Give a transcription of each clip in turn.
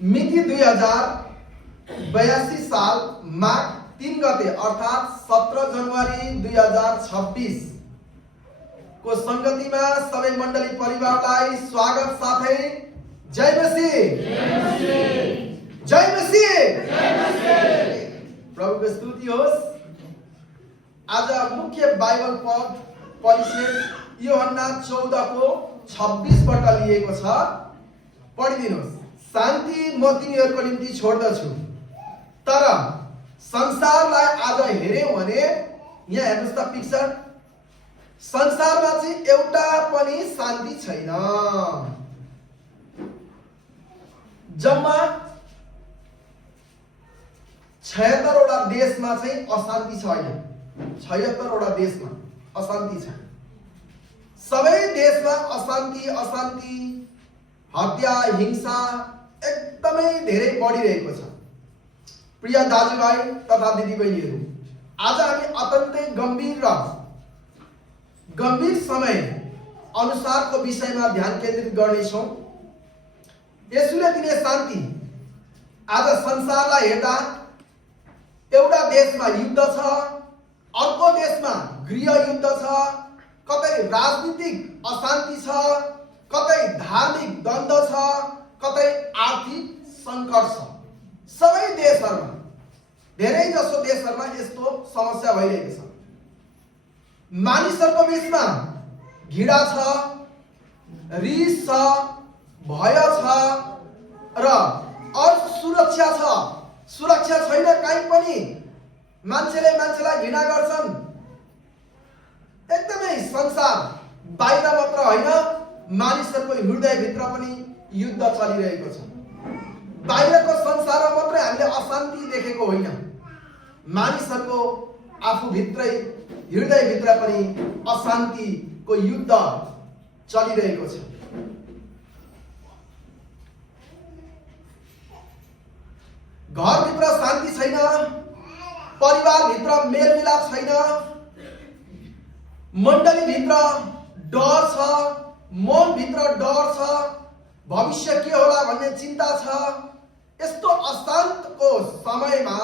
मिति 2082 साल माघ 3 गते अर्थात् 17 जनवरी 2026 को संगतिमा सबै मण्डली परिवारलाई स्वागत साथै जय मसीह। जय मसीह। प्रभुको स्तुति होस्। आज मुख्य बाइबल पद परिच्छेद यूहन्ना 14 को 26 बाट लिएको छ। पढिदिनुहोस्। शान्ति म तिमीहरूको निम्ति छोड्दछु, तर संसारलाई आज हेर्यौ भने यहाँ हेर्नुस् त पिक्चर, संसारमा चाहिँ एउटा पनि शान्ति छैन। जम्मा 76 वटा देशमा चाहिँ अशान्ति छ। अहिले 76 वटा देशमा अशान्ति छ। सबै देशमा अशान्ति, हत्या, हिंसा एकदमै धेरै बढिरहेको छ। प्रिय दाजुभाइ तथा दिदीबहिनीहरू, आज हामी अत्यन्तै गम्भीर समय अनुसारको विषयमा ध्यान केन्द्रित गर्नेछौँ। यसुले दिने शान्ति। आज संसारलाई हेर्दा एउटा देशमा युद्ध छ, अर्को देशमा गृह युद्ध छ, कतै राजनीतिक अशान्ति छ, कतै धार्मिक द्वन्द्व छ, कतै आर्थिक सङ्कट छ। सबै देशहरूमा, धेरै जसो देशहरूमा यस्तो समस्या भइरहेको छ। मानिसहरूको बीचमा घृणा छ, रिस छ, भय छ र असुरक्षा छ। सुरक्षा छैन। कहीँ पनि मान्छेले मान्छेलाई घृणा गर्छन्। एकदमै संसार बाहिर मात्र होइन, मानिसहरूको हृदयभित्र पनि युद्ध चलिरहेको छ। बाहिरको संसारमा मात्रै हामीले अशान्ति देखेको होइन, मानिसहरूको आफूभित्रै हृदयभित्र पनि अशान्तिको युद्ध चलिरहेको छ। घरभित्र शान्ति छैन, परिवारभित्र मेलमिलाप छैन, मण्डलीभित्र डर छ, मनभित्र डर छ, भविष्य के होला भन्ने चिन्ता छ। यस्तो अशान्तको समयमा,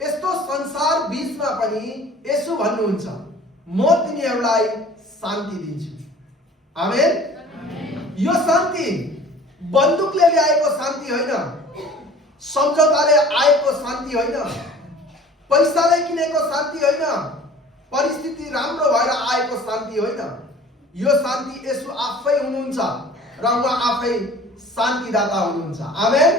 यस्तो संसार बीचमा पनि यसो भन्नुहुन्छ, म तिमीहरूलाई शान्ति दिन्छु। आमेन। यो शान्ति बन्दुकले ल्याएको शान्ति होइन, सम्झौताले आएको शान्ति होइन, पैसाले किनेको शान्ति होइन, परिस्थिति राम्रो भएर आएको शान्ति होइन। यो शान्ति यसो आफै हुनुहुन्छ र उहाँ आफै शान्तिदाता हुनुहुन्छ। आमेन।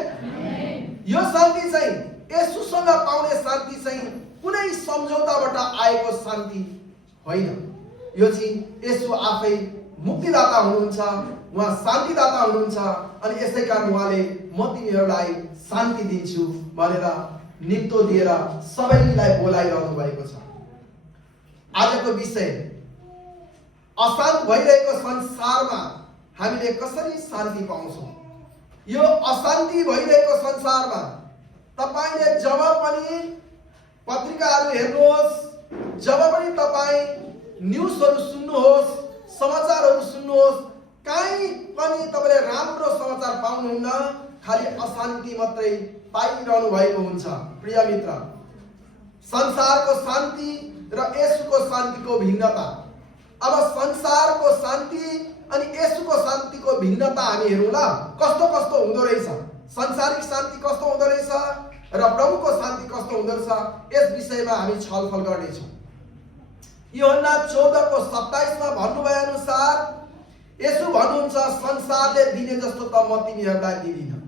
यो शान्ति चाहिँ यसोसँग पाउने शान्ति चाहिँ कुनै सम्झौताबाट आएको शान्ति होइन। यो चाहिँ यसो आफै मुक्तिदाता हुनुहुन्छ, उहाँ शान्तिदाता हुनुहुन्छ। अनि यसै कारण उहाँले म तिमीहरूलाई शान्ति दिन्छु भनेर निम्तो दिएर सबैलाई बोलाइरहनु भएको छ। आजको विषय, अशान्त भइरहेको संसारमा हामीले कसरी शान्ति पाउँछौँ। यो अशान्ति भइरहेको संसारमा तपाईले जब पनि पत्रिकाहरू हेर्नुहोस्, जब पनि तपाईँ न्युजहरू सुन्नुहोस्, समाचारहरू सुन्नुहोस्, कहीँ पनि तपाईँले राम्रो समाचार पाउनुहुन्न, खालि अशान्ति मात्रै पाइरहनु भएको हुन्छ। प्रिय मित्र, संसारको शान्ति र यसुको शान्तिको भिन्नता। अब संसारको शान्ति अनि यसुको शान्तिको भिन्नता हामी हेरौँ ल, कस्तो कस्तो हुँदो रहेछ। संसारिक शान्ति कस्तो हुँदो रहेछ र प्रभुको शान्ति कस्तो हुँदो रहेछ, यस विषयमा हामी छलफल गर्नेछौँ। यूहन्ना 14 को 27 मा भन्नुभए अनुसार यसो भन्नुहुन्छ, संसारले दिने जस्तो त म तिमीहरूलाई दिदिनँ।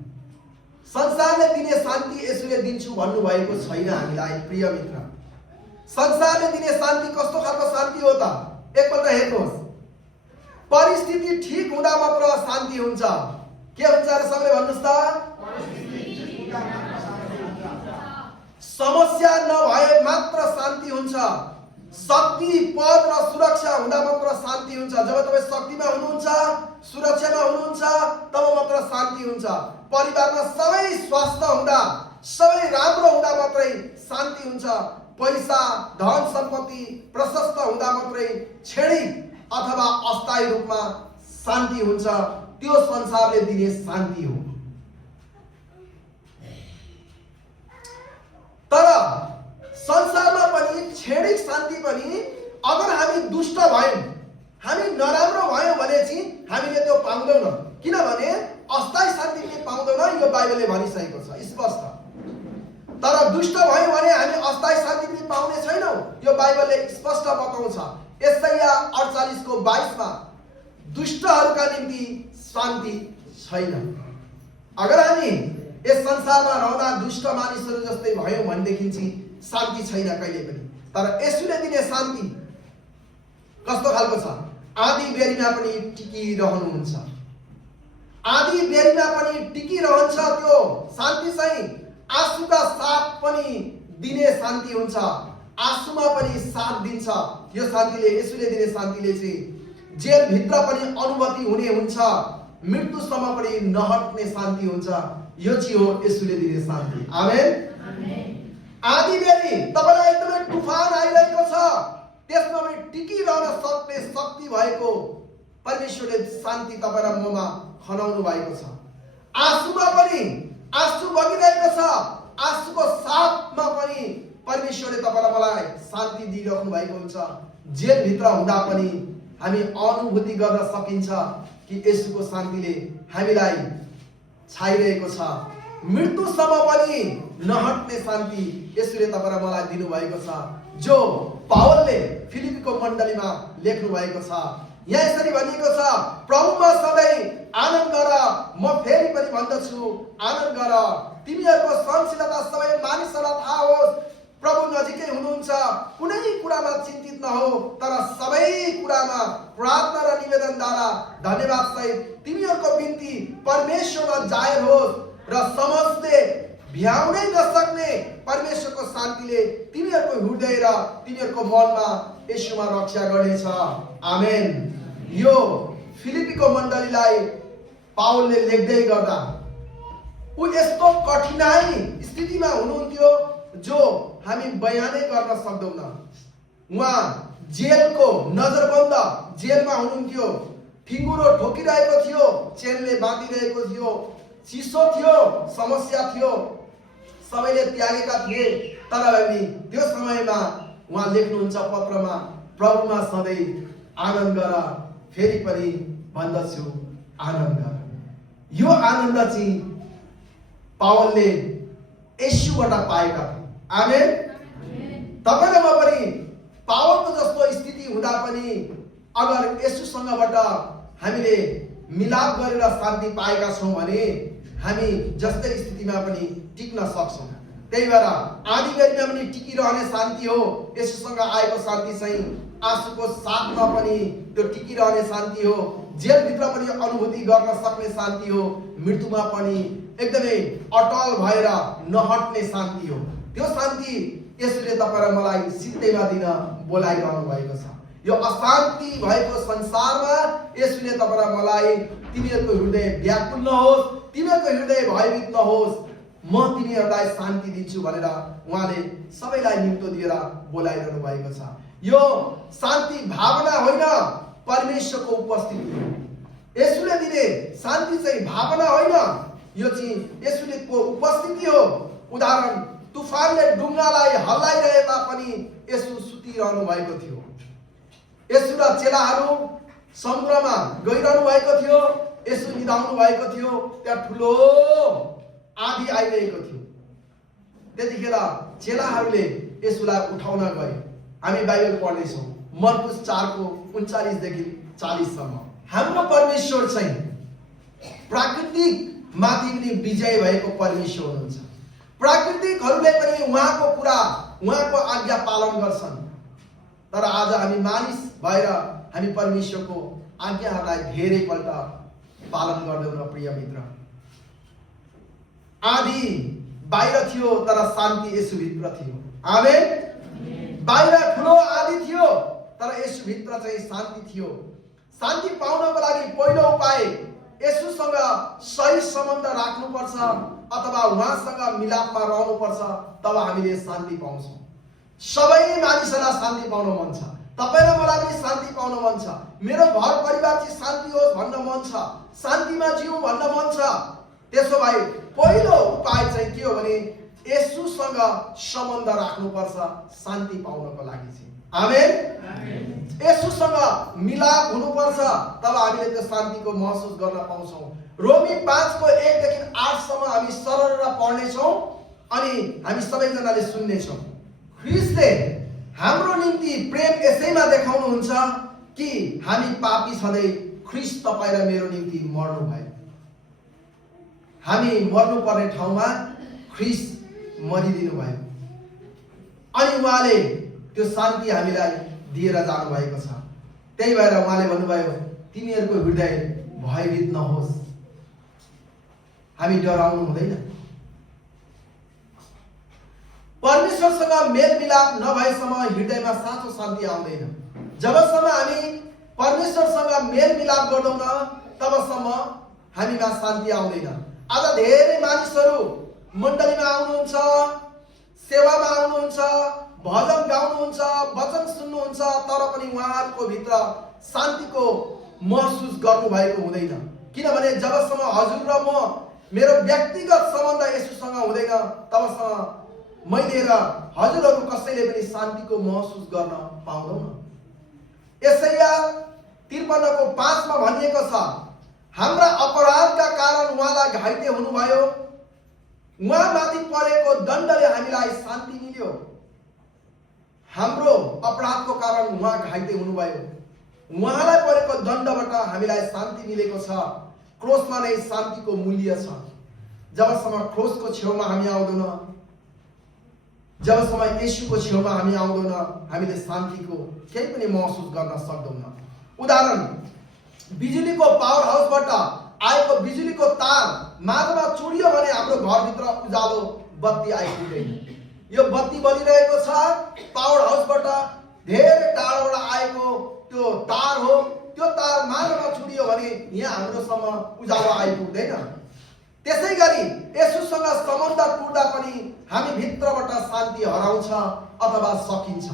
संसारले दिने शान्ति यसुले दिन्छु भन्नुभएको छैन हामीलाई। प्रिय मित्र, संसारले दिने शान्ति कस्तो खालको शान्ति हो त? एकपल्ट हेर्नुहोस्। परिस्थिति ठीक हुँदा मात्र शान्ति हुन्छ। के हुन्छ र सबैले भन्नुहोस् त? समस्या नभए मात्र शान्ति हुन्छ। शक्ति, पद र सुरक्षा हुँदा मात्र शान्ति हुन्छ। जब तपाईँ शक्तिमा हुनुहुन्छ, सुरक्षामा हुनुहुन्छ, तब मात्र शान्ति हुन्छ। परिवारमा सबै स्वस्थ हुँदा, सबै राम्रो हुँदा मात्रै शान्ति हुन्छ। पैसा, धन सम्पत्ति प्रशस्त हुँदा मात्रै क्षणिक अथवा अस्थायी रूपमा शान्ति हुन्छ। त्यो संसारले दिने शान्ति हो। तर संसारमा पनि क्षणिक शान्ति पनि अगर हामी दुष्ट भयौँ, हामी नराम्रो भयौँ भने चाहिँ हामीले त्यो पाउँदैनौँ। किनभने अस्थायी शान्ति पनि पाउँदैन, यो बाइबलले भनिसकेको छ स्पष्ट। तर दुष्ट भयौँ भने हामी अस्थायी शान्ति पनि पाउने छैनौँ, यो बाइबलले स्पष्ट बताउँछ। यसाया 48:22 मा दुष्टहरूका निम्ति शान्ति छैन। अगर हामी यस संसारमा रहँदा दुष्ट मानिसहरू जस्तै भयौँ भनेदेखि चाहिँ शान्ति छैन कहिले पनि। तर यसुले दिने शान्ति कस्तो खालको छ? आधी बेरीमा पनि टिकिरहनुहुन्छ, आधी बेरीमा पनि टिकिरहन्छ। त्यो शान्ति चाहिँ आँसुका साथ पनि दिने शान्ति हुन्छ, आँसुमा पनि साथ दिन्छ। यो शान्तिले, यसुले दिने शान्तिले चाहिँ जेलभित्र पनि अनुभूति हुने हुन्छ, मृत्युसम्म पनि नहट्ने शान्ति हुन्छ। यो चाहिँ हो यसुले दिने शान्ति। आमेन। आधी बेरी तपाईलाई एकदमै तुफान आइरहेको छ, त्यसमा पनि टिकिरहन सक्ने शक्ति भएको परमेश्वरले शान्ति तपाईँ र ममा खनाउनु भएको छ। आँसुमा पनि आँसु बगिरहेको छ, आँसुको साथमा पनि परमेश्वरले तपाईँ र मलाई शान्ति दिइराख्नु भएको हुन्छ। जेलभित्र हुँदा पनि हामी अनुभूति गर्न सकिन्छ कि यसुको शान्तिले हामीलाई छाइरहेको छ। मृत्युसम्म पनि नहट्ने शान्ति यसुले तपाईँ र मलाई दिनुभएको छ, जो पावलले फिलिपीको मण्डलीमा लेख्नु भएको छ। यहाँ यसरी भनिएको छ, प्रभुमा सधैँ आनन्द गर, म फेरि पनि भन्दछु आनन्द गर। तिमीहरूको सहनशीलता सबै मानिसहरूलाई थाहा होस्, प्रभु नजिकै हुनुहुन्छ। कुनै कुरामा चिन्तित नहो, तर सबै कुरामा प्रार्थना र निवेदनद्वारा धन्यवाद सहित तिमीहरूको बिन्ती परमेश्वरमा जाहेर होस् र समझले भ्याउनै नसक्ने परमेश्वरको शान्तिले तिमीहरूको हृदय र तिमीहरूको मनमा यसुमा रक्षा गर्नेछ। आमेन। यो फिलिपीको मण्डलीलाई पावलले लेख्दै गर्दा ऊ यस्तो कठिनाई स्थितिमा हुनुहुन्थ्यो जो हामी बयानै गर्न सक्दैनौँ। उहाँ जेलको नजरबन्द जेलमा हुनुहुन्थ्यो, ठिङ्गुरो ठोकिरहेको थियो, चेनले बाँधिरहेको थियो, चिसो थियो, समस्या थियो, सबैले त्यागेका थिए। तर पनि त्यो समयमा उहाँ लेख्नुहुन्छ पत्रमा, प्रभुमा सधैँ आनन्द गर, फेरि पनि भन्दछु आनन्द गर। यो आनन्द चाहिँ पावलले येशूबाट पाएका थिए। आमेन। तपाईँ र म पनि पावलको जस्तो स्थिति हुँदा पनि अगर येशूसँगबाट हामीले मिलाप गरेर शान्ति पाएका छौँ भने हामी जस्तै स्थितिमा पनि टिक्न सक्छौँ। त्यही भएर आधी बेरीमा पनि टिकिरहने शान्ति हो येशूसँग आएको शान्ति चाहिँ। आँसुको साथमा पनि त्यो टिकिरहने शान्ति हो, जेलभित्र पनि अनुभूति गर्न सक्ने शान्ति हो, मृत्युमा पनि एकदमै अटल भएर नहट्ने शान्ति हो। त्यो शान्ति यसुले तपाईँ र मलाई सित्तैमा दिन बोलाइरहनु भएको छ। यो अशान्ति भएको संसारमा यसुले तपाईँ र मलाई तिमीहरूको हृदय व्याकुल नहोस्, तिमीहरूको हृदय भयभीत नहोस्, म तिमीहरूलाई शान्ति दिन्छु भनेर उहाँले सबैलाई निम्तो दिएर बोलाइरहनु भएको छ। यो शान्ति भावना होइन, परमेश्वरको उपस्थिति हो। यसुले दिने शान्ति चाहिँ भावना होइन, यो चाहिँ यसुले को उपस्थिति हो। उदाहरण, तुफानले डुङ्गालाई हल्लाइरहे तापनि यसु सुतिरहनु भएको थियो। यसु र चेलाहरू समुद्रमा गइरहनु भएको थियो, यसु निदाउनु भएको थियो। त्यहाँ ठुलो आँधी आइरहेको थियो। त्यतिखेर चेलाहरूले यसुलाई उठाउन गए। हामी बाइबल पढ्दैछौँ मर्कुस 4:39 देखि 40 सम्म। हाम्रो परमेश्वर चाहिँ प्राकृतिक माथि पनि विजय भएको परमेश्वर हुनुहुन्छ। प्राकृतिकहरूले पनि उहाँको कुरा, उहाँको आज्ञा पालन गर्छन्। तर आज हामी मानिस भएर हामी परमेश्वरको आज्ञाहरूलाई धेरैपल्ट पालन गर्दैनौँ। प्रिय मित्र, आधी बाहिर थियो तर शान्ति यसुभित्र थियो। आमेन। बाहिर ठुलो आधी थियो तर यसुभित्र चाहिँ शान्ति थियो। शान्ति पाउनको लागि पहिलो उपाय यसुसँग सही सम्बन्ध राख्नुपर्छ अथवा उहाँसँग मिलापमा रहनुपर्छ, तब हामीले शान्ति पाउँछौँ। सबै मानिसहरूलाई शान्ति पाउन मन छ, तपाईँ र मलाई पनि शान्ति पाउन मन छ। मेरो घर परिवार चाहिँ शान्ति होस् भन्न मन छ, शान्तिमा जिउँ भन्न मन छ। त्यसो भए पहिलो उपाय चाहिँ के हो भने येशूसँग सम्बन्ध राख्नुपर्छ शान्ति पाउनको लागि चाहिँ। आमेन। येशूसँग मिलाप हुनुपर्छ, तब हामीले त्यो शान्तिको महसुस गर्न पाउँछौँ। रोमी 5:1 देखि 8 सम्म हामी सरल पढ्नेछौँ अनि हामी सबैजनाले सुन्नेछौँ। ख्रीष्टले हाम्रो निम्ति प्रेम यसैमा देखाउनुहुन्छ कि हामी पापी छँदै ख्रीष्ट तपाईँ र मेरो निम्ति मर्नु भयो। हामी मर्नुपर्ने ठाउँमा ख्रीष्ट मरिदिनु भयो अनि उहाँले त्यो शान्ति हामीलाई दिएर जानुभएको छ। त्यही भएर उहाँले भन्नुभयो, तिमीहरूको हृदय भयभीत नहोस्। हामी डराउनु हुँदैन। परमेश्वरसँग मेलमिलाप नभएसम्म हृदयमा साँचो शान्ति आउँदैन। जबसम्म हामी परमेश्वरसँग मेलमिलाप गर्दैनौँ तबसम्म हामीमा शान्ति आउँदैन। आज धेरै मानिसहरू मण्डलीमा आउनुहुन्छ, सेवामा आउनुहुन्छ, भजन गाउनुहुन्छ, वचन सुन्नुहुन्छ, तर पनि उहाँहरूको भित्र शान्तिको महसुस गर्नुभएको हुँदैन। किनभने जबसम्म हजुर र म मेरो व्यक्तिगत सम्बन्ध येशूसँग हुँदैन तबसम्म मैले र हजुरहरू कसैले पनि शान्तिको महसुस गर्न पाउँदैनौँ। यशाया 53:5 मा भनिएको छ, हाम्रा अपराधका कारण उहाँलाई घाइते हुनुभयो, उहाँमाथि परेको दण्डले हामीलाई शान्ति मिल्यो। हाम्रो अपराधको कारण उहाँ घाइते हुनुभयो, उहाँलाई परेको दण्डबाट हामीलाई शान्ति मिलेको छ। क्रोसमा नै शान्तिको मूल्य छ। जबसम्म क्रोसको छेउमा हामी आउँदैनौँ, जबसम्म येशूको छेउमा हामी आउँदैनौँ, हामीले शान्तिको केही पनि महसुस गर्न सक्दैनौँ। उदाहरण, बिजुलीको पावर हाउसबाट आएको बिजुलीको तार माझमा चुडियो भने हाम्रो घरभित्र उज्यालो बत्ती आइपुग्दैन। यो बत्ती बलिरहेको छ पावर हाउसबाट धेरै टाढोबाट आएको त्यो तार हो। त्यो तार माझमा चुडियो भने यहाँ हाम्रोसम्म उज्यालो आइपुग्दैन। त्यसै गरी येशूसँग सम्बन्ध टुट्दा पनि हामी भित्रबाट शान्ति हराउँछ अथवा सकिन्छ।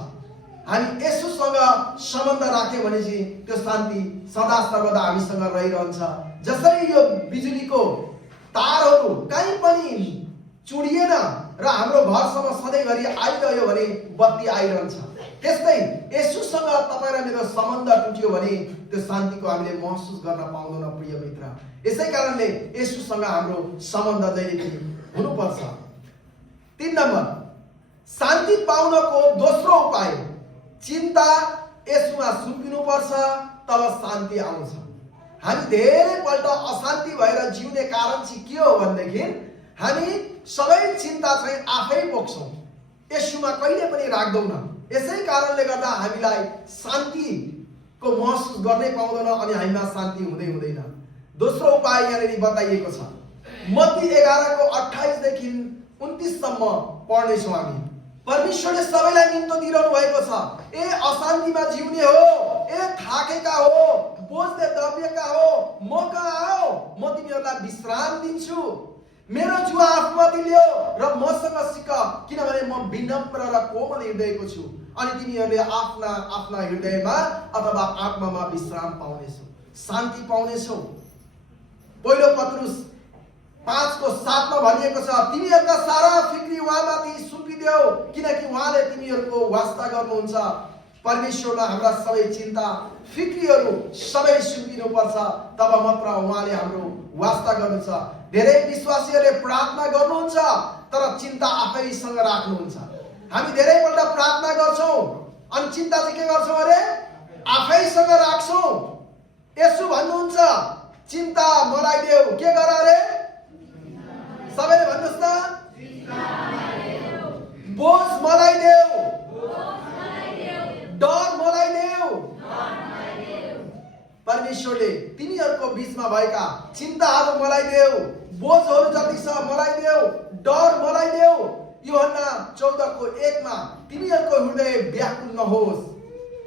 हामी येशूसँग सम्बन्ध राख्यौँ भने चाहिँ त्यो शान्ति सदा सर्वदा हामीसँग रहिरहन्छ। जसरी यो बिजुलीको तारहरू कहीँ पनि चुडिएन र हाम्रो घरसम्म सधैँभरि आइरह्यो भने बत्ती आइरहन्छ, त्यस्तै येशूसँग तपाईँ र मेरो सम्बन्ध टुट्यो भने त्यो शान्तिको हामीले महसुस गर्न पाउँदैनौँ प्रिय मित्र। यसै कारणले येशूसँग हाम्रो सम्बन्ध जहिले पनि हुनुपर्छ। 3 नम्बर, शान्ति पाउनको दोस्रो उपाय, चिन्ता येशूमा सुम्पिनुपर्छ, तब शान्ति आउँछ। हामी धेरैपल्ट अशान्ति भएर जिउने कारण चाहिँ के हो भनेदेखि हामी सबै चिन्ता चाहिँ आफै बोक्छौँ, येशूमा कहिले पनि राख्दैनौँ। यसै कारणले गर्दा हामीलाई शान्तिको महसुस गर्नै पाउँदैनौँ अनि हामीमा शान्ति हुँदैन। दोस्रो उपाय यहाँनिर बताइएको छ। मत्ती 11:28 देखि 29 सम्म पढ्नेछौँ हामी। परमेश्वरले सबैलाई निम्तो दिइरहनु भएको छ। ए अशान्तिमा जिउने हो, ए थाकेका हो, बोझले दबिएका हो, म कहाँ आओ, म तिमीहरूलाई विश्राम दिन्छु। मेरो जुवा आफूमाथि ल्याऊ र मसँग सिक, किनभने म विनम्र र कोमल हृदयको छु अनि तिमीहरूले आफ्ना आफ्ना हृदयमा अथवा आत्मामा विश्राम पाउनेछौ, शान्ति पाउनेछौ। पहिलो पत्रुस 5:7 मा भनिएको छ, तिमीहरूका सारा फिक्री उहाँमाथि सुम्पिदेऊ किनकि उहाँले तिमीहरूको वास्ता गर्नुहुन्छ। परमेश्वरमा हाम्रा सबै चिन्ता फिक्रीहरू सबै सुम्पिनुपर्छ, तब मात्र उहाँले हाम्रो वास्ता गर्नुहुन्छ। धेरै विश्वासीहरूले प्रार्थना गर्नुहुन्छ तर चिन्ता आफैसँग राख्नुहुन्छ। हामी धेरैपल्ट प्रार्थना गर्छौँ अनि चिन्ता चाहिँ के गर्छौँ अरे आफैसँग राख्छौँ। येशू भन्नुहुन्छ चिन्ता मलाई देऊ, के गर अरे सबैले भन्नुहोस् न, बोझ मलाई देऊ, डर मलाई देऊ। परमेश्वरले तिमीहरूको बीचमा भएका चिन्ताहरू मलाई देऊ, बोझहरू जति छ मलाई देऊ, डर मलाई देऊ। यूहन्ना 14:1 मा तिमीहरूको हृदय व्याकुल नहोस्,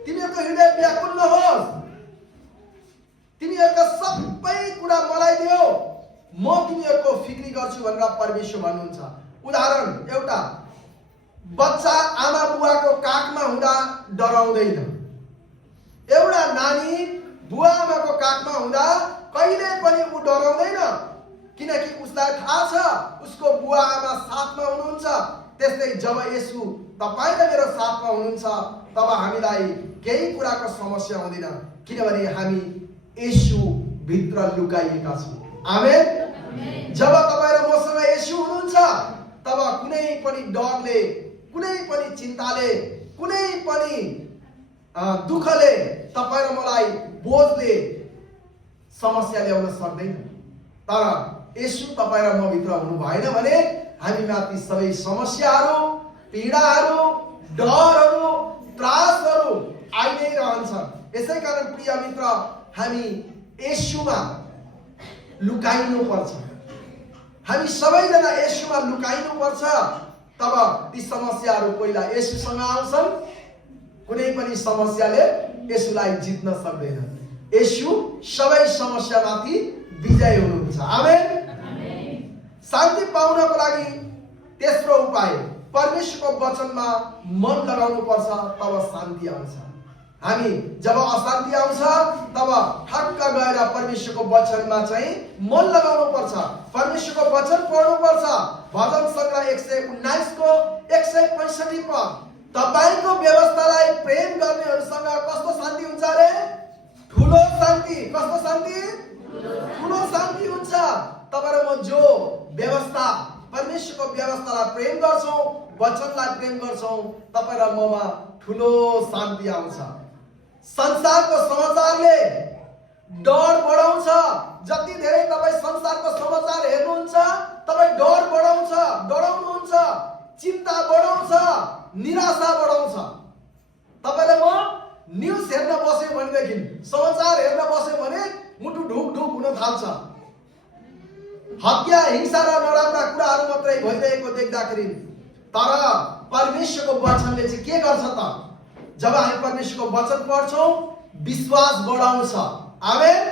तिमीहरूको हृदय व्याकुल नहोस्, तिमीहरूका सबै कुरा मलाई देऊ, म तिमीहरूको फिक्री गर्छु भनेर परमेश्वर भन्नुहुन्छ। उदाहरण, एउटा बच्चा आमा बुवाको काखमा हुँदा डराउँदैन। एउटा नानी बुवा आमाको काखमा हुँदा कहिले पनि ऊ डराउँदैन। किनकि उसलाई थाहा छ उसको बुवा आमा साथमा हुनुहुन्छ। त्यस्तै जब येशू तपाईँ र मेरो साथमा हुनुहुन्छ तब हामीलाई केही कुराको समस्या हुँदैन, किनभने हामी येशू भित्र लुकाइएका छौँ। आमेन। जब तपाईँ र मसँग येशू हुनुहुन्छ तब कुनै पनि डरले, कुनै पनि चिन्ताले, कुनै पनि दुःखले तपाईँ र मलाई बोझले समस्या ल्याउन सक्दैन। तर येशू तपाईँ र म भित्र हुनु भएन भने हामीमाथि सबै समस्याहरू, पीडाहरू, डरहरू, त्रासहरू आइ नै रहन्छन्। यसै कारण प्रिय मित्र, हामी येशूमा लुकाइनु पर्छ। हामी सबैजना येशूमा लुकाइनु पर्छ। तब ती समस्याहरू पहिला येशूसँग आउँछन्। कुनै पनि समस्याले येशूलाई जित्न सक्दैन। येशू सबै समस्यामाथि विजय हुनुहुन्छ। आमेन। शान्ति पाउनको लागि तेस्रो उपाय परमेश्वरको वचनमा मन लगाउनु पर्छ, तब शान्ति आउँछ। हामी जब अशान्ति आउँछ तब ठक्क गएर परमेश्वरको वचनमा चाहिँ मन लगाउनु पर्छ, परमेश्वरको वचन पढ्नु पर्छ। भजन सङ्ग्रह 119 को 165 पद, तपाईको व्यवस्थालाई प्रेम गर्नेहरूसँग कस्तो शान्ति हुन्छ रे? ठुलो शान्ति। कस्तो शान्ति? ठुलो शान्ति हुन्छ। तपाईँ र म जो व्यवस्था, परमेश्वरको व्यवस्थालाई प्रेम गर्छौँ, वचनलाई प्रेम गर्छौँ, तपाईँ र ममा ठुलो शान्ति आउँछ। संसारको समाचारले डर बढाउँछ। जति धेरै तपाईँ संसारको समाचार हेर्नुहुन्छ तपाईँ डर बढाउँछ, डराउनुहुन्छ, चिन्ता बढाउँछ, निराशा बढाउँछ। तपाईँ र म न्युज हेर्न बस्यो भनेदेखि, समाचार हेर्न बस्यो भने मुटु ढुक ढुक हुन थाल्छ। हत्या, हिंसा र नराम्रा कुराहरू मात्रै भइरहेको देख्दाखेरि। तर परमेश्वरको वचनले चाहिँ के गर्छ त? जब हामी परमेश्वरको वचन पढ्छौँ विश्वास बढाउँछ। आमेन।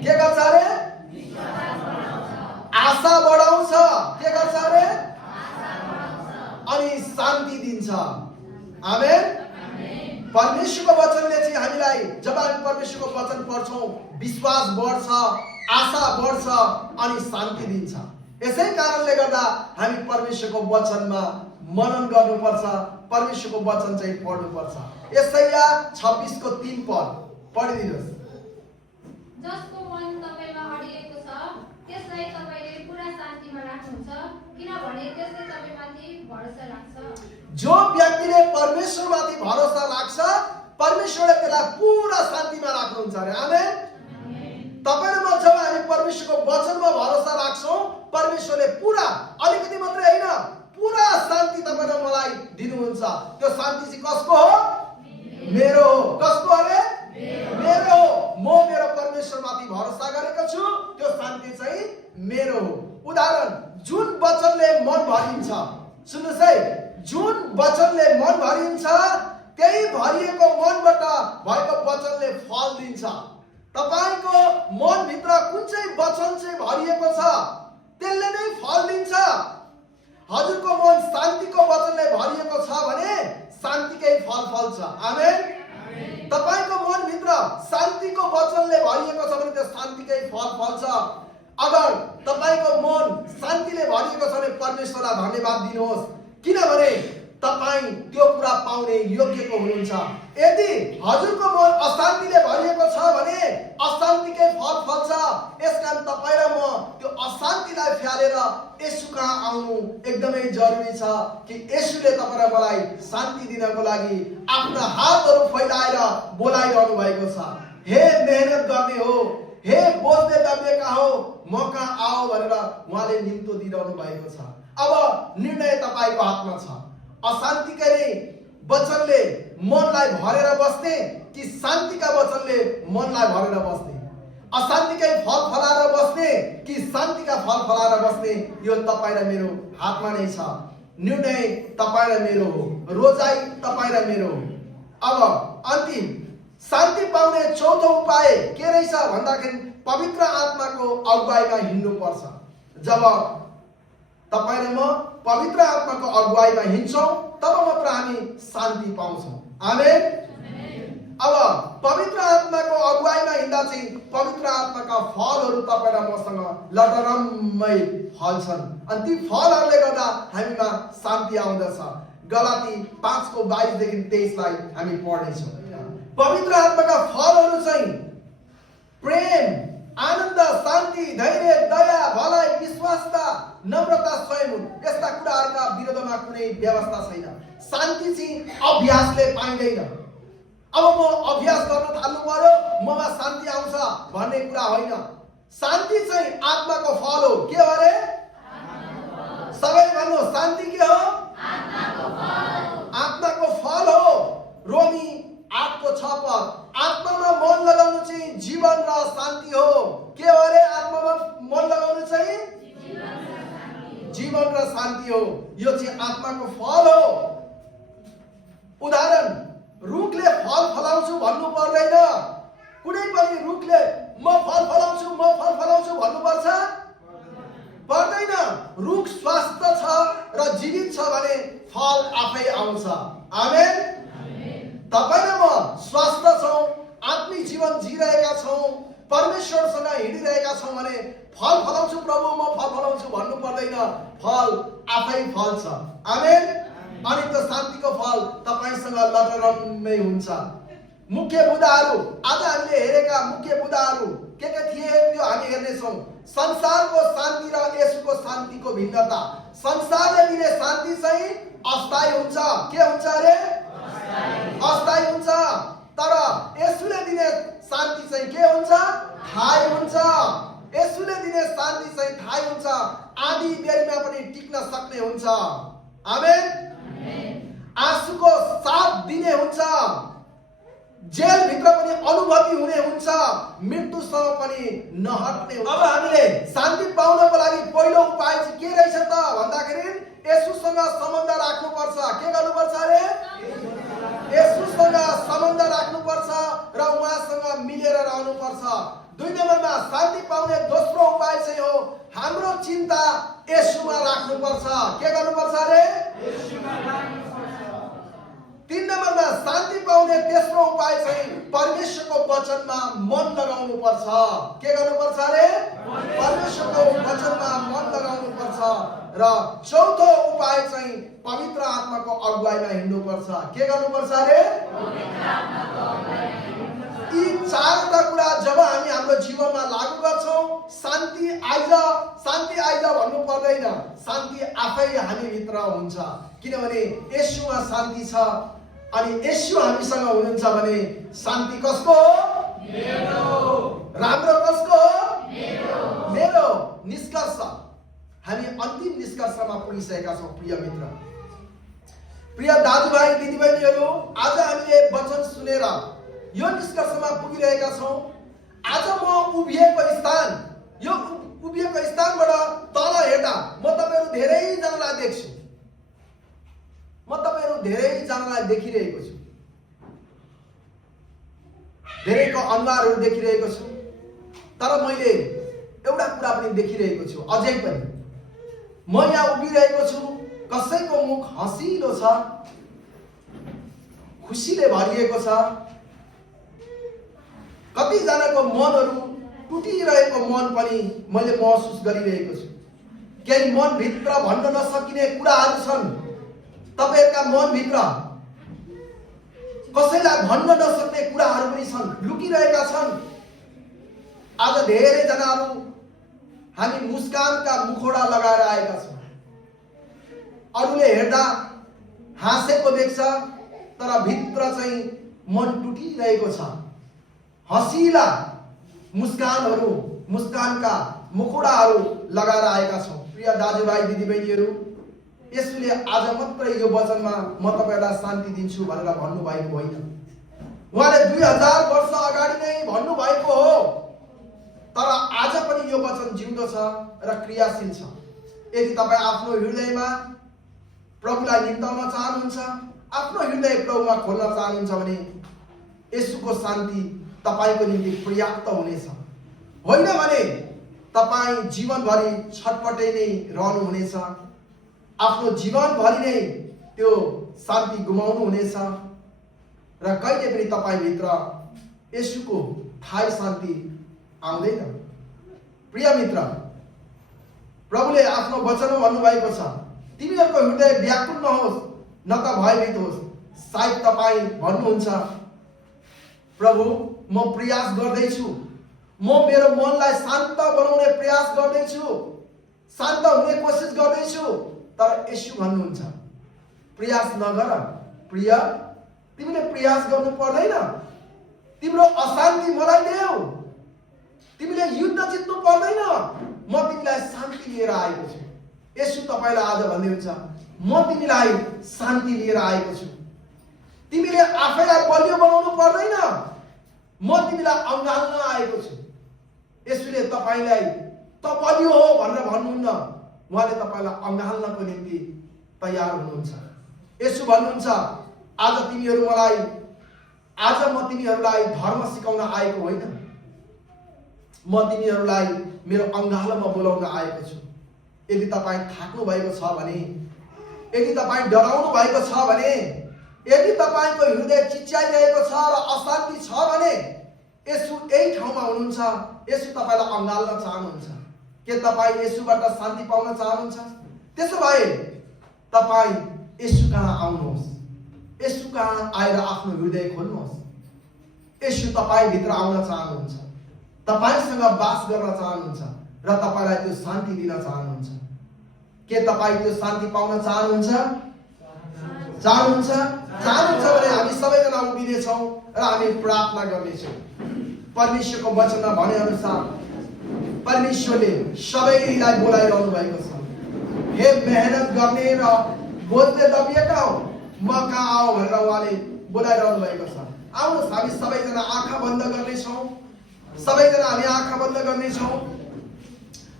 के गर्छ अरे? आशा बढाउँछ। के गर्छ अरे? अनि शान्ति दिन्छ। आमेन। परमेश्वरको वचनले चाहिँ हामीलाई, जब हामी परमेश्वरको वचन पढ्छौँ विश्वास बढ्छ, आशा बढ्छ अनि शान्ति दिन्छ। यसै कारणले गर्दा हामी परमेश्वरको वचनमा मनन गर्नुपर्छ, परमेश्वरको वचन चाहिँ पढ्नुपर्छ। यशाया 26 को 3 पद पढिदिनुहोस्। जसको मन तपाईमा अडिएको छ त्यसलाई तपाईले पूरा शान्तिमा राख्नुहुन्छ, किनभने त्यसले तपाईमाथि भरोसा राख्छ। जो व्यक्तिले परमेश्वरमाथि भरोसा राख्छ परमेश्वरले त्यसलाई पूरा शान्तिमा राख्नुहुन्छ अरे। आमेन। तपाईँ र म जब हामी परमेश्वरको वचनमा भरोसा राख्छौँ परमेश्वरले पूरा, अलिकति मात्रै होइन, पूरा शान्ति तपाईँ र मलाई दिनुहुन्छ। त्यो शान्ति चाहिँ कसको हो? मेरो हो। कसको अरे? मेरो हो। म मेरो परमेश्वरमाथि भरोसा गरेको छु, त्यो शान्ति चाहिँ मेरो हो। उदाहरण, जुन वचनले मन भरिन्छ, सुन्नुहोस् है, जुन वचनले मन भरिन्छ त्यही भरिएको मनबाट भएको वचनले फल दिन्छ। तपाईको मनभित्र कुन चाहिँ वचन चाहिँ भरिएको छ त्यसले नै फल दिन्छ। हजुरको मन शान्तिको वचनले भरिएको छ भने शान्तिकै फल फल्छ। आमेन। तपाईको मनभित्र शान्तिको वचनले भरिएको छ भने त्यो शान्तिकै फल फल्छ। अगर तपाईको मन शान्तिले भरिएको छ भने परमेश्वरलाई धन्यवाद दिनुहोस्, किनभने तपाईँ त्यो कुरा पाउने योग्यको हुनुहुन्छ। यदि हजुरको मन अशान्तिले भरिएको छ भने अशान्तिकै फल फल्छ। यसकारण तपाईँ र म त्यो अशान्तिलाई फ्यालेर येशू कहाँ आउनु एकदमै जरुरी छ कि येशूले तपाईँ र मलाई शान्ति दिनको लागि आफ्ना हातहरू फैलाएर बोलाइरहनु भएको छ। हे मेहनत गर्ने हो, हे बोझले दबिएका हो, म कहाँ आओ भनेर उहाँले निम्तो दिइरहनु भएको छ। अब निर्णय तपाईँको हातमा छ। अशान्तिकै नै वचनले मनलाई भरेर बस्ने कि शान्तिका वचनले मनलाई भरेर बस्ने? अशान्तिकै फल फलाएर बस्ने कि शान्तिका फल फलाएर बस्ने? यो तपाईँ र मेरो हातमा नै छ। निर्णय तपाईँ र मेरो हो, रोजाइ तपाईँ र मेरो हो। अब अन्तिम शान्ति पाउने चौथो उपाय के रहेछ भन्दाखेरि पवित्र आत्माको अगुवाईमा हिँड्नु पर्छ। जब तपाईँ र म पवित्र आत्माको अगुवाईमा हिँड्छौँ तब मात्र हामी शान्ति पाउँछौँ। आमेन। अब पवित्र आत्माको अगुवाईमा हिँड्दा चाहिँ पवित्र आत्माका फलहरू तपाईँ र मसँग लटरम्मै फल्छन् अनि ती फलहरूले गर्दा हामीमा शान्ति आउँदछ। गलाती 5:22-23 लाई हामी पढ्नेछौँ। पवित्र आत्माका फलहरू चाहिँ प्रेम, आनन्द, शान्ति, धैर्य, दया, भलाइ, विश्वासता, नम्रता, संयम, यस्ता कुराहरूका विरोधमा कुनै व्यवस्था छैन। शान्ति चाहिँ अभ्यासले पाइँदैन। अब म अभ्यास गर्न थाल्नु पर्यो ममा शान्ति आउँछ भन्ने कुरा होइन। शान्ति चाहिँ आत्माको फल हो। के हो अरे? सबै भन्नु, शान्ति के हो? आत्माको फल हो। रोमी 8:6 आत्मामा मन लगाउनु चाहिँ जीवन र शान्ति हो। के हो अरे? आत्मामा मन लगाउनु चाहिँ जीवन र शान्ति हो। यो चाहिँ आत्माको फल हो। उदाहरण, रुखले फल फलाउँछु भन्नु पर्दैन। कुनै पनि रुखले म फल फलाउँछु भन्नुपर्छ? पर्दैन। रुख स्वस्थ छ र जीवित छ भने फल आफै आउँछ। आमेन। तपाईँ र म स्वस्थ छौँ, आत्मिक जीवन जिरहेका छौँ, परमेश्वरसँग हिँडिरहेका छौँ भने फल फलाउँछु प्रभु म फल फलाउँछु भन्नु पर्दैन। फल आफै फल्छ। आमेन। अनि त्यो शान्तिको फल तपाईसँग लटरम्मै हुन्छ। मुख्य बुदाहरू, आज हामीले हेरेका मुख्य बुदाहरू के थिए त्यो हामी हेर्नेछौँ। संसारको शान्ति र येशूको शान्तिको भिन्नता। संसारले दिने शान्ति चाहिँ अस्थायी हुन्छ। के हुन्छ अरे? अस्थायी हुन्छ। तर येशूले दिने शान्ति चाहिँ के हुन्छ? स्थायी हुन्छ। येशूले दिने शान्ति चाहिँ स्थायी हुन्छ। आधी बेरीमा पनि टिक्न सक्ने हुन्छ। आमेन। आँसुको साथ दिने हुन्छ। जेल भित्र पनि अनुभूति हुने हुन्छ। मृत्युसँग पनि नहट्ने हुन्छ। अब हामीले शान्ति पाउनको लागि पहिलो उपाय चाहिँ के रहेछ त भन्दाखेरि येशूसँग सम्बन्ध राख्नुपर्छ। के गर्नुपर्छ अरे? येशूसँग सम्बन्ध राख्नुपर्छ र उहाँसँग मिलेर रहनुपर्छ। 2 नम्बरमा शान्ति पाउने दोस्रो उपाय चाहिँ हो हाम्रो चिन्ता येशूमा राख्नुपर्छ। के गर्नुपर्छ अरे? 3 नम्बरमा शान्ति पाउने तेस्रो उपाय चाहिँ परमेश्वरको वचनमा मन लगाउनु पर्छ। के गर्नुपर्छ अरे? परमेश्वरको वचनमा मन लगाउनु पर्छ। र चौथो उपाय चाहिँ पवित्र आत्माको अगुवाईमा हिँड्नुपर्छ। के गर्नुपर्छ अरे? यी चारवटा कुरा जब हामी हाम्रो जीवनमा लागू गर्छौँ शान्ति आइज भन्नु पर्दैन। शान्ति आफै हामीभित्र हुन्छ। किनभने येशूमा शान्ति छ अनि येशू हामीसँग हुनुहुन्छ भने शान्ति कसको हो? मेरो। राम्रो कसको हो? मेरो। निष्कर्ष, हामी अन्तिम निष्कर्षमा पुगिसकेका छौँ। प्रिय मित्र, प्रिय दाजुभाइ दिदीबहिनीहरू, आज हामीले वचन सुनेर यो निष्कर्षमा पुगिरहेका छौँ। आज म उभिएको स्थान, यो उभिएको स्थानबाट तल हेर्दा म तपाईहरु धेरैजनालाई देख्छु। म तपाईहरु धेरैजनालाई देखिरहेको छु। धेरैको अनुहारहरू देखिरहेको छु। तर मैले एउटा कुरा पनि देखिरहेको छु। अझै पनि म यहाँ उभिरहेको छु, कसैको मुख हँसिलो छ, खुसीले भरिएको छ। कतिजनाको मनहरू टुटिरहेको मन पनि मैले महसुस गरिरहेको छु। केही मनभित्र भन्न नसकिने कुराहरू छन्। तपाईहरुका मनभित्र कसैलाई भन्न नसक्ने कुराहरू पनि छन्, लुकिरहेका छन्। आज धेरैजनाहरू हामी मुस्कानका मुखौडा लगाएर आएका छौँ। अरूले हेर्दा हाँसेको देख्छ, तर भित्र चाहिँ मन टुटिरहेको छ। हँसिला मुस्कानहरू, मुस्कानका मुखौडाहरू लगाएर आएका छौँ। प्रिय दाजुभाइ दिदीबहिनीहरू, येशूले आज मात्रै यो वचनमा म तपाईलाई शान्ति दिन्छु भनेर भन्नुभएको होइन। उहाँले 2000 वर्ष अगाडि नै भन्नुभएको हो। तर आज पनि यो वचन जिउँदो छ र क्रियाशील छ। यदि तपाईँ आफ्नो हृदयमा प्रभुलाई निम्ताउन चाहनुहुन्छ, आफ्नो हृदय प्रभुमा खोल्न चाहनुहुन्छ भने येशूको शान्ति तपाईको निम्ति पर्याप्त हुनेछ। होइन भने तपाईँ जीवनभरि छटपटै नै रहनुहुनेछ। आफ्नो जीवनभरि नै त्यो शान्ति गुमाउनु हुनेछ र कहिले पनि तपाईभित्र येशूको थाई शान्ति आउँदैन। प्रिय मित्र, प्रभुले आफ्नो वचनमा भन्नुभएको छ, तिमीहरूको हृदय व्याकुल नहोस् न त भयभीत होस्। सायद तपाईँ भन्नुहुन्छ, प्रभु म प्रयास गर्दैछु, म मेरो मनलाई शान्त बनाउने प्रयास गर्दैछु, शान्त हुने कोसिस गर्दैछु। तर येशू भन्नुहुन्छ, प्रयास नगर प्रिय, तिमीले प्रयास गर्नु पर्दैन। तिम्रो अशान्ति मलाई देऊ, तिमीले युद्ध जित्नु पर्दैन, म तिमीलाई शान्ति लिएर आएको छु। येशू तपाईलाई आज भन्नुहुन्छ, म तिमीलाई शान्ति लिएर आएको छु। तिमीले आफैलाई बलियो बनाउनु पर्दैन, म तिमीलाई अँगाल्न आएको छु। येशूले तपाईलाई त बलियो हो भनेर भन्नुहुन्न, उहाँले तपाईलाई अँगाल्नको निम्ति तयार हुनुहुन्छ। येशू भन्नुहुन्छ, आज म तिमीहरूलाई धर्म सिकाउन आएको होइन, म तिमीहरूलाई मेरो अँगालोमा बोलाउन आएको छु। यदि तपाईँ थाक्नु भएको छ भने, यदि तपाईँ डराउनु भएको छ भने, यदि तपाईँको हृदय चिच्याइरहेको छ र अशान्ति छ भने, येशू यही ठाउँमा हुनुहुन्छ। येशू तपाईलाई अँगाल्न चाहनुहुन्छ। के तपाईँ येशूबाट शान्ति पाउन चाहनुहुन्छ? त्यसो भए तपाईँ येशू कहाँ आउनुहोस्, येशू कहाँ आएर आफ्नो हृदय खोल्नुहोस्। येशू तपाईभित्र आउन चाहनुहुन्छ, तपाईसँग वास गर्न चाहनुहुन्छ र तपाईलाई त्यो शान्ति दिन चाहनुहुन्छ। के तपाईँ त्यो शान्ति पाउन चाहनुहुन्छ? चाहनुहुन्छ भने हामी सबैजना उभिनेछौँ र हामी प्रार्थना गर्नेछौँ। परमेश्वरको वचनमा भने अनुसार परमेश्वरले सबैलाई बोलाइरहनु भएको छ। हे मेहनत गर्ने र बोझले दबिएका हो, म कहाँ आऊ भनेर उहाँले बोलाइरहनु भएको छ। आउनुहोस्, हामी सबैजना आँखा बन्द गर्नेछौँ, सबैजना हामी आँखा बन्द गर्नेछौँ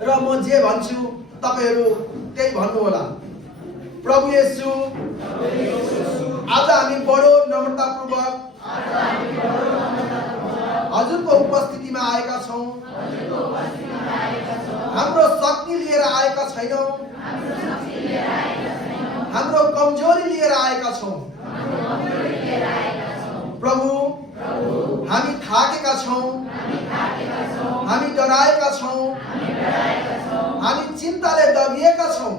र म जे भन्छु तपाईहरू त्यही भन्नुहोला। प्रभु येशू, आज हामी बडो नम्रतापूर्वक हजुरको उपस्थितिमा आएका छौँ। हाम्रो शक्ति लिएर आएका छैनौँ, हाम्रो कमजोरी लिएर आएका छौँ। प्रभु, हामी थाकेका छौँ, हामी डराएका छौँ, हामी चिन्ताले दबिएका छौँ।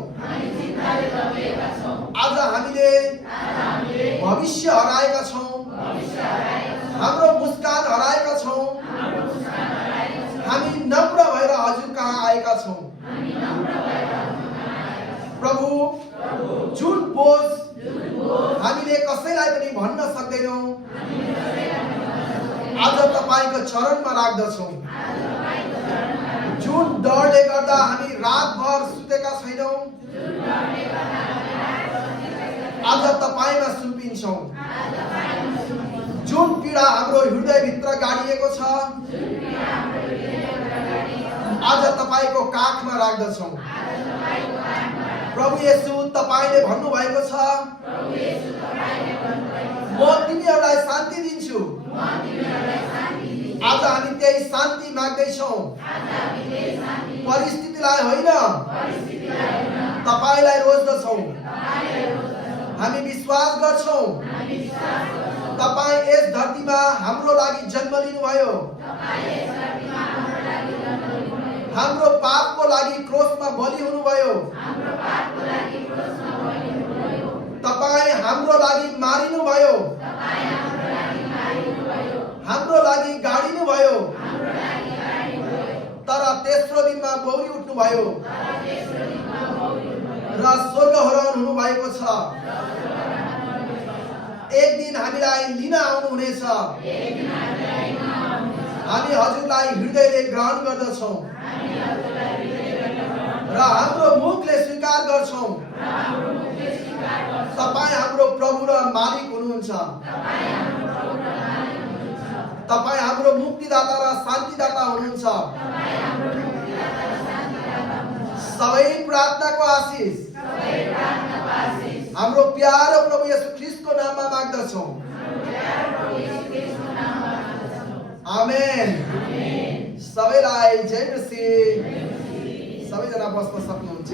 आज हामीले भविष्य हराएका छौँ, हाम्रो मुस्कान हराएका छौँ। हामी नम्र भएर हजुर कहाँ आएका छौँ। प्रभु, जुन बोझ हामीले कसैलाई पनि भन्न सक्दैनौँ, आज तपाईको चरणमा राख्दछौँ। जुन डरले गर्दा हामी रातभर सुतेका छैनौँ, आज तपाईमा सुम्पिन्छौँ। जुन पीडा हाम्रो हृदयभित्र गाडिएको छ, आज तपाईको काखमा राख्दछौँ। प्रभु येशू, तपाईले भन्नुभएको छ, म तिमीहरूलाई शान्ति दिन्छु। आज हामी त्यही शान्ति माग्दैछौँ, परिस्थितिलाई होइन, तपाईलाई रोज्दछौँ। हामी विश्वास गर्छौँ तपाईँ यस धरतीमा हाम्रो लागि जन्म लिनुभयो, हाम्रो पापको लागि क्रुसमा बलि हुनुभयो, तपाईँ हाम्रो लागि मारिनुभयो, हाम्रो लागि गाडिनुभयो, तर तेस्रो दिनमा बौरी उठ्नुभयो र स्वर्गरोहण हुनुभएको छ। एक दिन हामीलाई लिन आउनुहुनेछ। हामी हजुरलाई हृदयले ग्रहण गर्दछौँ र हाम्रो मुखले स्वीकार गर्छौँ। तपाईँ हाम्रो प्रभु र मालिक हुनुहुन्छ। तपाईँ हाम्रो मुक्तिदाता र शान्तिदाता हुनुहुन्छ। सबै प्रार्थनाको आशिष हाम्रो प्यारो प्रभु येशू ख्रीष्टको नाममा माग्दछौँ। आमेन। सबैलाई जय मसीह। सबैजना बस्न सक्नुहुन्छ।